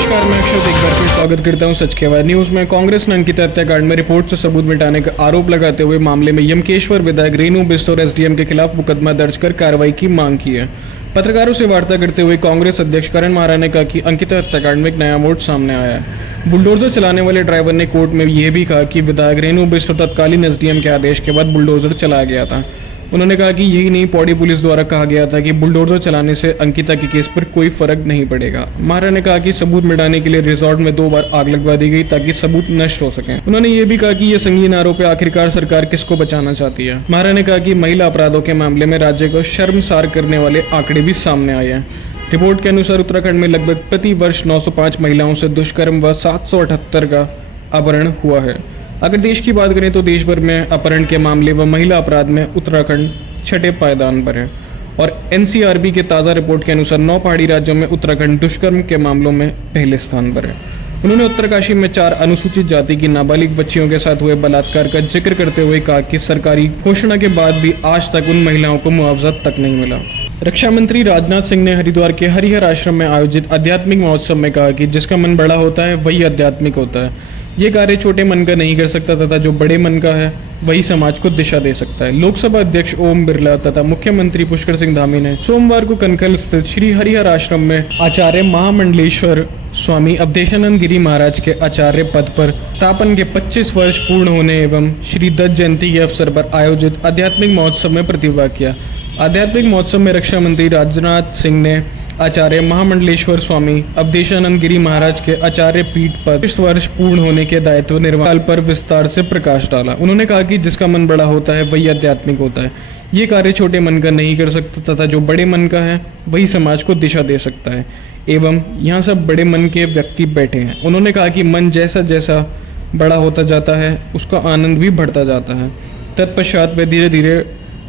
नमस्कार, मैं अक्षत एक बार फिर स्वागत करता हूं सच के बाद न्यूज में। कांग्रेस ने अंकिता हत्याकांड में रिपोर्ट से सबूत मिटाने का आरोप लगाते हुए मामले में यमकेश्वर विधायक रेणु बिष्ट और एसडीएम के खिलाफ मुकदमा दर्ज कर कार्रवाई की मांग की है। पत्रकारों से वार्ता करते हुए कांग्रेस अध्यक्ष करण मारा ने कहा कि अंकिता हत्याकांड में एक नया मोड़ सामने आया है। बुलडोजर चलाने वाले ड्राइवर ने कोर्ट में यह भी कहा कि विधायक रेणु बिष्ट तत्कालीन एसडीएम के आदेश के बाद बुलडोजर चलाया गया था। उन्होंने कहा कि यही नहीं, पौड़ी पुलिस द्वारा कहा गया था कि बुलडोजर चलाने से अंकिता के केस पर कोई फर्क नहीं पड़ेगा। मारा ने कहा कि सबूत मिटाने के लिए रिजॉर्ट में 2 बार आग लगवा दी गई ताकि सबूत नष्ट हो सके। उन्होंने ये भी कहा कि ये संगीन आरोप है, आखिरकार सरकार किसको बचाना चाहती है। मारा ने कहा कि महिला अपराधों के मामले में राज्य को शर्मसार करने वाले आंकड़े भी सामने आए हैं। रिपोर्ट के अनुसार उत्तराखंड में लगभग प्रति वर्ष 905 महिलाओं से दुष्कर्म व 778 का अपहरण हुआ है। अगर देश की बात करें तो देश भर में अपहरण के मामले व महिला अपराध में उत्तराखंड छठे पायदान पर है और एनसीआरबी के ताज़ा रिपोर्ट के अनुसार 9 पहाड़ी राज्यों में उत्तराखंड दुष्कर्म के मामलों में पहले स्थान पर है। उन्होंने उत्तरकाशी में 4 अनुसूचित जाति की नाबालिग बच्चियों के साथ हुए बलात्कार का जिक्र करते हुए कहा कि सरकारी घोषणा के बाद भी आज तक उन महिलाओं को मुआवजा तक नहीं मिला। रक्षा मंत्री राजनाथ सिंह ने हरिद्वार के हरिहर आश्रम में आयोजित आध्यात्मिक महोत्सव में कहा कि जिसका मन बड़ा होता है वही आध्यात्मिक होता है। ये कार्य छोटे मन का नहीं कर सकता तथा जो बड़े मन का है वही समाज को दिशा दे सकता है। लोकसभा अध्यक्ष ओम बिरला तथा मुख्यमंत्री पुष्कर सिंह धामी ने सोमवार को कनखल स्थित श्री हरिहर आश्रम में आचार्य महामंडलेश्वर स्वामी अवधेशानंद गिरी महाराज के आचार्य पद पर स्थापन के 25 वर्ष पूर्ण होने एवं श्री दत्त जयंती के अवसर पर आयोजित आध्यात्मिक महोत्सव में प्रतिभाग किया। आध्यात्मिक महोत्सव में रक्षा मंत्री राजनाथ सिंह ने आचार्य महामंडलेश्वर स्वामी अवधेशानंद गिरी महाराज के आचार्य पीठ पर 20 वर्ष पूर्ण होने के दायित्व निर्वाह पर विस्तार से प्रकाश डाला। उन्होंने कहा कि जिसका मन बड़ा होता है वही आध्यात्मिक होता है। ये कार्य छोटे मन का नहीं कर सकता तथा जो बड़े मन का है वही समाज को दिशा दे सकता है एवं यहाँ सब बड़े मन के व्यक्ति बैठे हैं। उन्होंने कहा कि मन जैसा जैसा बड़ा होता जाता है उसका आनंद भी बढ़ता जाता है। तत्पश्चात वे धीरे धीरे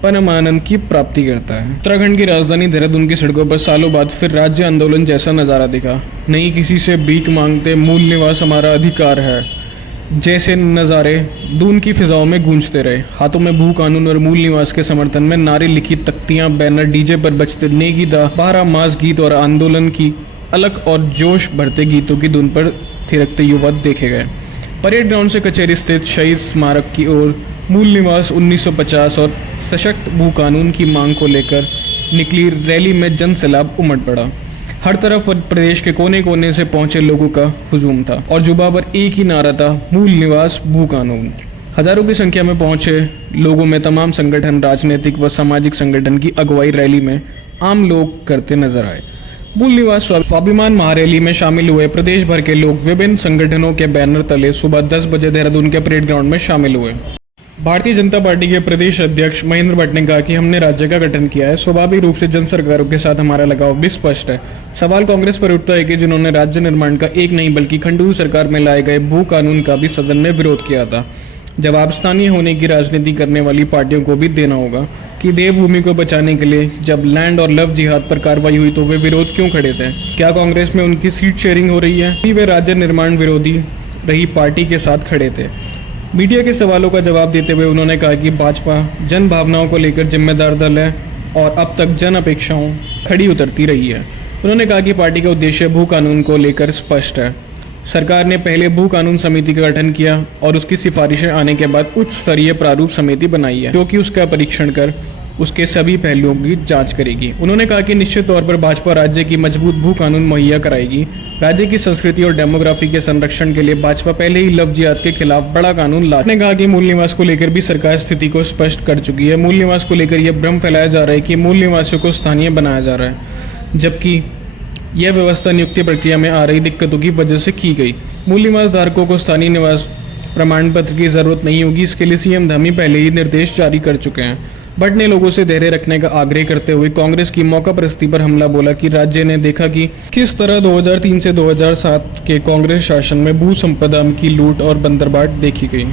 परमानंद की प्राप्ति करता है। उत्तराखंड की राजधानी देहरादून की सड़कों पर सालों बाद फिर राज्य आंदोलन जैसा नजारा दिखा। नहीं किसी से भीख मांगते, मूल निवास हमारा अधिकार है जैसे नज़ारे दून की फिजाओं में गूंजते रहे। हाथों में भू कानून और मूल निवास के समर्थन में नारे लिखी तख्तियां, बैनर, डीजे पर बजते नेगी दा 12 मास गीत और आंदोलन की अलग और जोश भरते गीतों की धुन पर थिरकते युवा देखे गए। परेड ग्राउंड से कचहरी स्थित शहीद स्मारक की ओर मूल निवास 1950 और सशक्त भू कानून की मांग को लेकर निकली रैली में जन सैलाब उमड़ पड़ा। हर तरफ प्रदेश के कोने कोने से पहुंचे लोगों का हुजूम था और जुबां पर एक ही नारा था, मूल निवास भू कानून। हजारों की संख्या में पहुंचे लोगों में तमाम संगठन, राजनीतिक व सामाजिक संगठन की अगुवाई रैली में आम लोग करते नजर आए। मूल निवास स्वाभिमान महारैली में शामिल हुए प्रदेश भर के लोग विभिन्न संगठनों के बैनर तले सुबह 10 बजे देहरादून के परेड ग्राउंड में शामिल हुए। भारतीय जनता पार्टी के प्रदेश अध्यक्ष महेंद्र भट्ट ने कहा कि हमने राज्य का गठन किया है, स्वाभाविक रूप से जन सरकारों के साथ हमारा लगाव भी स्पष्ट है। सवाल कांग्रेस पर उठता है कि जिन्होंने राज्य निर्माण का एक नहीं बल्कि खंडूर सरकार में लाए गए भू कानून का भी सदन ने विरोध किया था। जवाब स्थानीय होने की राजनीति करने वाली पार्टियों को भी देना होगा कि देवभूमि को बचाने के लिए जब लैंड और लव जिहाद पर कार्रवाई हुई तो वे विरोध क्यों खड़े थे। क्या कांग्रेस में उनकी सीट शेयरिंग हो रही है? वे राज्य निर्माण विरोधी रही पार्टी के साथ खड़े थे। मीडिया के सवालों का जवाब देते हुए उन्होंने कहा कि भाजपा जन भावनाओं को लेकर जिम्मेदार दल है और अब तक जन अपेक्षाओं खड़ी उतरती रही है। उन्होंने कहा कि पार्टी का उद्देश्य भू कानून को लेकर स्पष्ट है। सरकार ने पहले भू कानून समिति का गठन किया और उसकी सिफारिशें आने के बाद उच्च स्तरीय प्रारूप समिति बनाई है जो कि उसका परीक्षण कर उसके सभी पहलुओं की जांच करेगी। उन्होंने कहा कि निश्चित तौर पर भाजपा राज्य की मजबूत भू कानून मुहैया कराएगी। राज्य की संस्कृति और डेमोग्राफी के संरक्षण के लिए भाजपा पहले ही लव जिहाद के खिलाफ बड़ा कानून ला। उन्होंने कहा कि मूल निवास को लेकर भी सरकार स्थिति को स्पष्ट कर चुकी है। मूल निवास को लेकर यह भ्रम फैलाया जा रहा है कि मूल निवासियों को स्थानीय बनाया जा रहा है, जबकि यह व्यवस्था नियुक्ति प्रक्रिया में आ रही दिक्कतों की वजह से की गई। मूल निवास धारकों को स्थानीय निवास प्रमाण पत्र की जरूरत नहीं होगी। इसके लिए सीएम धामी पहले ही निर्देश जारी कर चुके हैं। भट्ट ने लोगों से धैर्य रखने का आग्रह करते हुए कांग्रेस की मौका परस्ती पर हमला बोला कि राज्य ने देखा कि किस तरह 2003 से 2007 के कांग्रेस शासन में भू संपदा की लूट और बंदरबाट देखी गई।